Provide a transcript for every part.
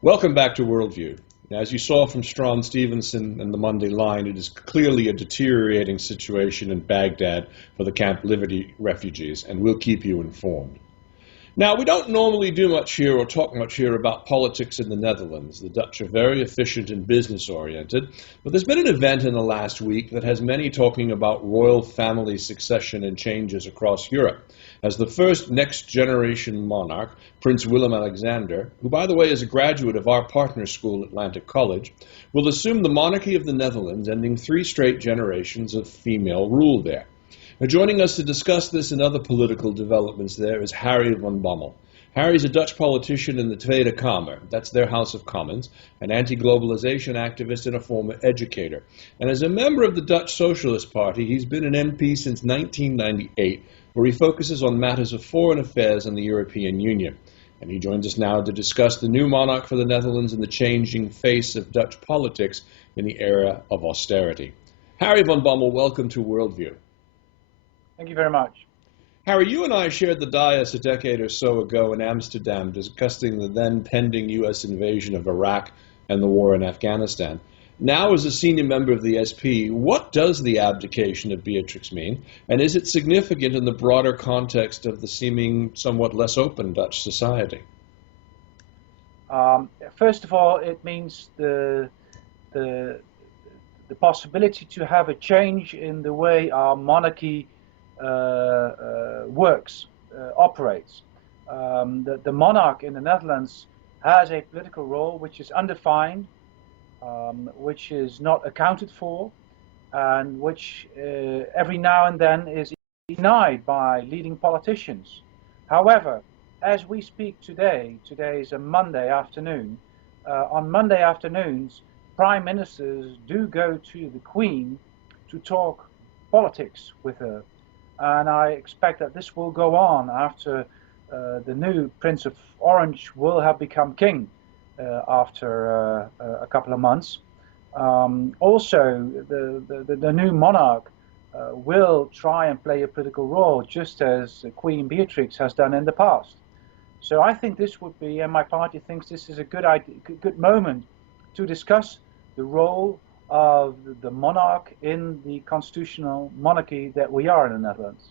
Welcome back to Worldview. Now, as you saw from Strawn Stevenson and the Monday Line, it is clearly a deteriorating situation in Baghdad for the Camp Liberty refugees, and we'll keep you informed. Now, we don't normally do much here or talk much here about politics in the Netherlands. The Dutch are very efficient and business-oriented, but there's been an event in the last week that has many talking about royal family succession and changes across Europe, as the first next-generation monarch, Prince Willem-Alexander, who, by the way, is a graduate of our partner school, Atlantic College, will assume the monarchy of the Netherlands, ending 3 straight generations of female rule there. Now, joining us to discuss this and other political developments there is Harry van Bommel. Harry's a Dutch politician in the Tweede Kamer, that's their House of Commons, an anti-globalization activist and a former educator. And as a member of the Dutch Socialist Party, he's been an MP since 1998, where he focuses on matters of foreign affairs and the European Union. And he joins us now to discuss the new monarch for the Netherlands and the changing face of Dutch politics in the era of austerity. Harry van Bommel, welcome to Worldview. Thank you very much. Harry, you and I shared the dais a decade or so ago in Amsterdam discussing the then pending U.S. invasion of Iraq and the war in Afghanistan. Now, as a senior member of the SP, what does the abdication of Beatrix mean, and is it significant in the broader context of the seeming somewhat less open Dutch society? First of all, it means the possibility to have a change in the way our monarchy works, operates. The monarch in the Netherlands has a political role which is undefined, which is not accounted for, and which every now and then is denied by leading politicians. However, as we speak today is a Monday afternoon, on Monday afternoons, prime ministers do go to the Queen to talk politics with her. And I expect that this will go on after the new Prince of Orange will have become king after a couple of months. Also, the new monarch will try and play a political role, just as Queen Beatrix has done in the past. So I think this would be, and my party thinks this is a good moment to discuss the role of the monarch in the constitutional monarchy that we are in the Netherlands.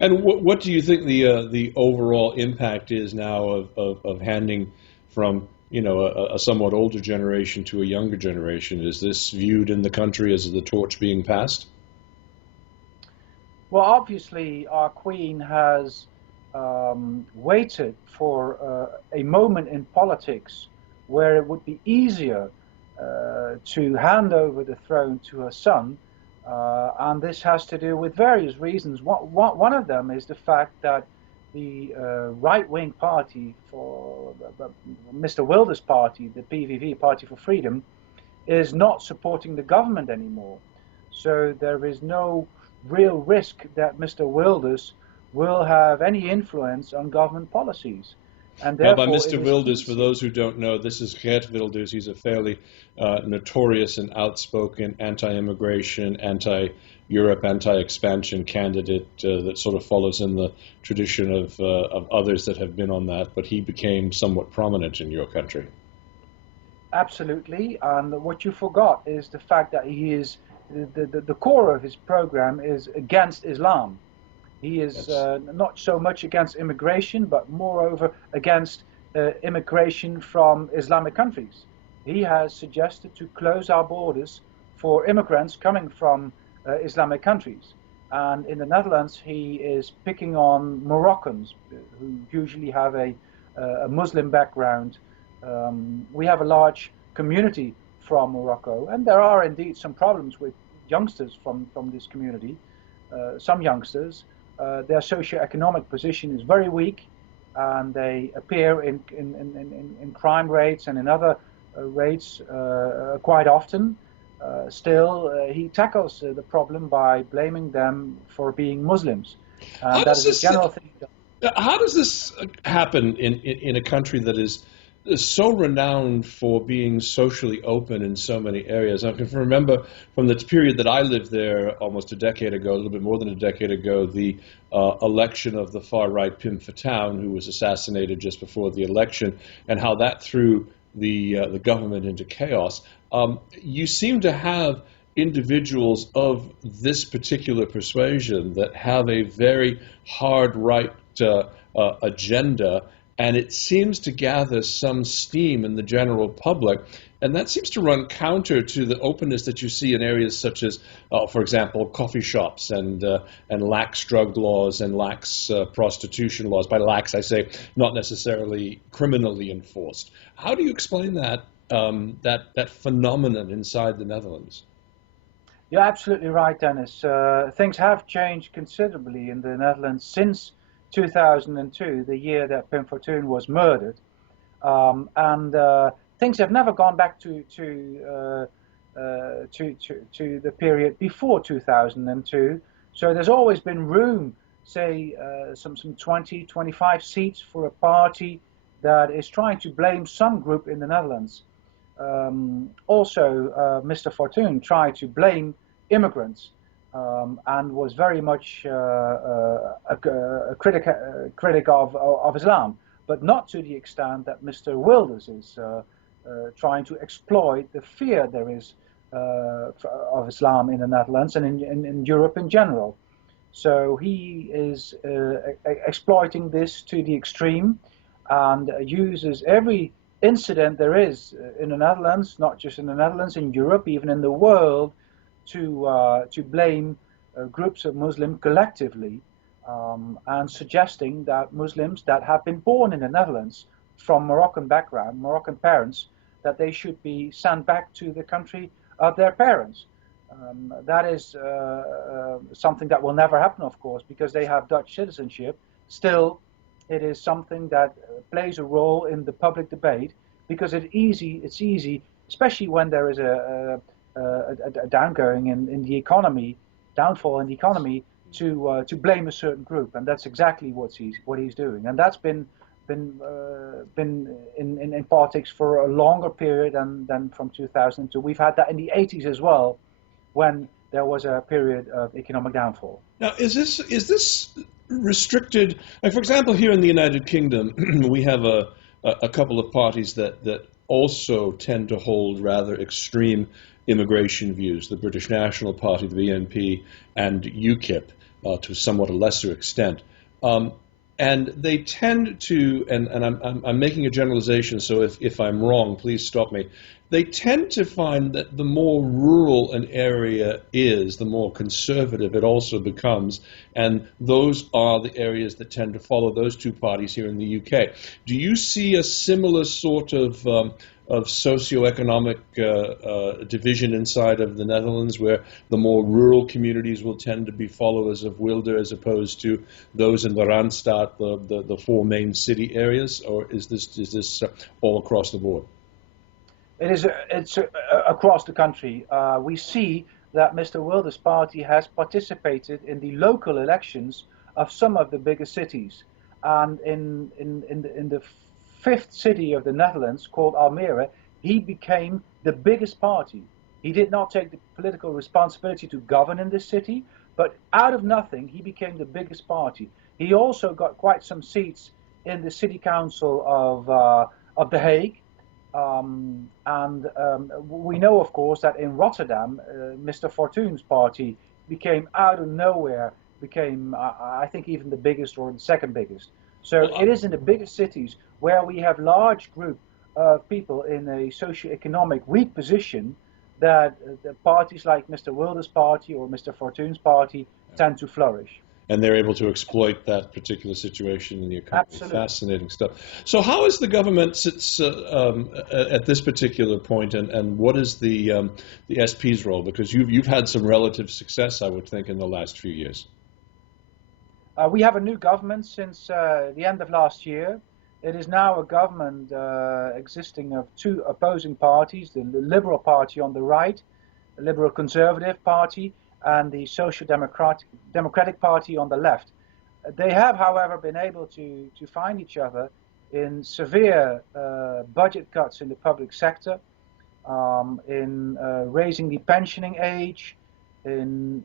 And what do you think the overall impact is now of handing from a somewhat older generation to a younger generation? Is this viewed in the country as the torch being passed? Well, obviously, our Queen has waited for a moment in politics where it would be easier to hand over the throne to her son, and this has to do with various reasons. One of them is the fact that the right-wing party for Mr. Wilders' party, the PVV, Party for Freedom, is not supporting the government anymore. So there is no real risk that Mr. Wilders will have any influence on government policies. And now, by Mr. Wilders, for those who don't know, this is Geert Wilders. He's a fairly notorious and outspoken anti-immigration, anti-Europe, anti-expansion candidate that sort of follows in the tradition of others that have been on that, but he became somewhat prominent in your country. Absolutely, and what you forgot is the fact that he is, the core of his program is against Islam. He is not so much against immigration, but moreover against immigration from Islamic countries. He has suggested to close our borders for immigrants coming from Islamic countries. And in the Netherlands, he is picking on Moroccans, who usually have a Muslim background. We have a large community from Morocco, and there are indeed some problems with youngsters from this community, some youngsters. Their socioeconomic position is very weak, and they appear in crime rates and in other rates quite often. Still, he tackles the problem by blaming them for being Muslims. And that is a general thing. How does this happen in a country that is so renowned for being socially open in so many areas? I can remember from the period that I lived there almost a decade ago, a little bit more than a decade ago, the election of the far-right Pim Fortuyn, who was assassinated just before the election, and how that threw the government into chaos. You seem to have individuals of this particular persuasion that have a very hard right agenda, and it seems to gather some steam in the general public. And that seems to run counter to the openness that you see in areas such as, for example, coffee shops and lax drug laws and lax prostitution laws. By lax, I say not necessarily criminally enforced. How do you explain that that phenomenon inside the Netherlands? You're absolutely right, Dennis. Things have changed considerably in the Netherlands since 2002, the year that Pim Fortuyn was murdered. And things have never gone back to the period before 2002. So there's always been room, say, some 20, 25 seats for a party that is trying to blame some group in the Netherlands. Mr. Fortuyn tried to blame immigrants and was very much a critic of Islam, but not to the extent that Mr. Wilders is trying to exploit the fear there is of Islam in the Netherlands and in Europe in general. So he is exploiting this to the extreme and uses every incident there is in the Netherlands, not just in the Netherlands, in Europe, even in the world, to blame groups of Muslims collectively, and suggesting that Muslims that have been born in the Netherlands from Moroccan background, Moroccan parents, that they should be sent back to the country of their parents. That is something that will never happen, of course, because they have Dutch citizenship. Still, it is something that plays a role in the public debate because it's easy, especially when there is a downgoing in the economy, downfall in the economy, to blame a certain group, and that's exactly what he's doing, and that's been in politics for a longer period than from 2002. We've had that in the 80s as well, when there was a period of economic downfall. Now, is this restricted? Like, for example, here in the United Kingdom, we have a couple of parties that also tend to hold rather extreme immigration views: the British National Party, the BNP, and UKIP, to somewhat a lesser extent. And they tend to, and I'm making a generalization, so if I'm wrong, please stop me. They tend to find that the more rural an area is, the more conservative it also becomes, and those are the areas that tend to follow those two parties here in the UK. Do you see a similar sort of socioeconomic division inside of the Netherlands, where the more rural communities will tend to be followers of Wilder as opposed to those in the Randstad, the four main city areas, or is this all across the board? It's across the country. We see that Mr. Wilder's party has participated in the local elections of some of the biggest cities, and in the fifth city of the Netherlands, called Almere, he became the biggest party. He did not take the political responsibility to govern in this city, but out of nothing, he became the biggest party. He also got quite some seats in the city council of The Hague. We know, of course, that in Rotterdam, Mr. Fortuyn's party became out of nowhere, I think, even the biggest or the second biggest. So it is in the biggest cities where we have large group of people in a socio-economic weak position that the parties like Mr. Wilder's party or Mr. Fortuyn's party tend to flourish. And they're able to exploit that particular situation in the economy. Absolutely. Fascinating stuff. So how is the government sits at this particular point, and what is the SP's role? Because you've had some relative success, I would think, in the last few years. We have a new government since the end of last year. It is now a government existing of two opposing parties: the Liberal Party on the right, the Liberal Conservative Party, and the Social Democratic Party on the left. They have, however, been able to find each other in severe budget cuts in the public sector, in raising the pensioning age, in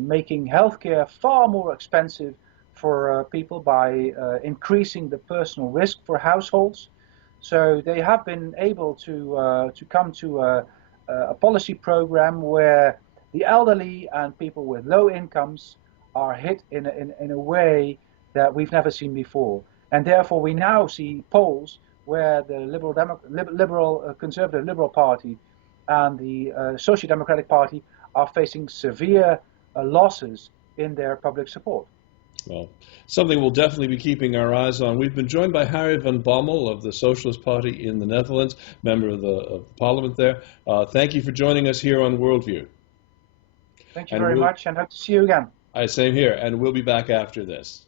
making healthcare far more expensive for people by increasing the personal risk for households. So they have been able to come to a policy program where the elderly and people with low incomes are hit in a way that we've never seen before. And therefore, we now see polls where the Conservative Liberal Party and the Social Democratic Party are facing severe losses in their public support. Well, something we'll definitely be keeping our eyes on. We've been joined by Harry van Bommel of the Socialist Party in the Netherlands, member of the Parliament there. Thank you for joining us here on Worldview. Thank you very much, and hope to see you again. Same here, and we'll be back after this.